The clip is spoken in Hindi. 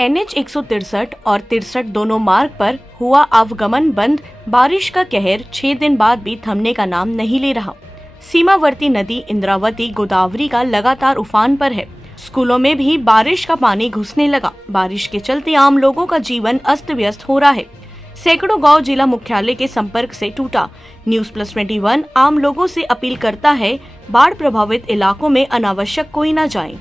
NH 163 और 63 दोनों मार्ग पर हुआ आवागमन बंद। बारिश का कहर 6 दिन बाद भी थमने का नाम नहीं ले रहा। सीमावर्ती नदी इंद्रावती गोदावरी का लगातार उफान पर है। स्कूलों में भी बारिश का पानी घुसने लगा। बारिश के चलते आम लोगों का जीवन अस्त व्यस्त हो रहा है। सैकड़ों गांव जिला मुख्यालय के संपर्क से टूटा। News+21 आम लोगों से अपील करता है, बाढ़ प्रभावित इलाकों में अनावश्यक कोई न जाए।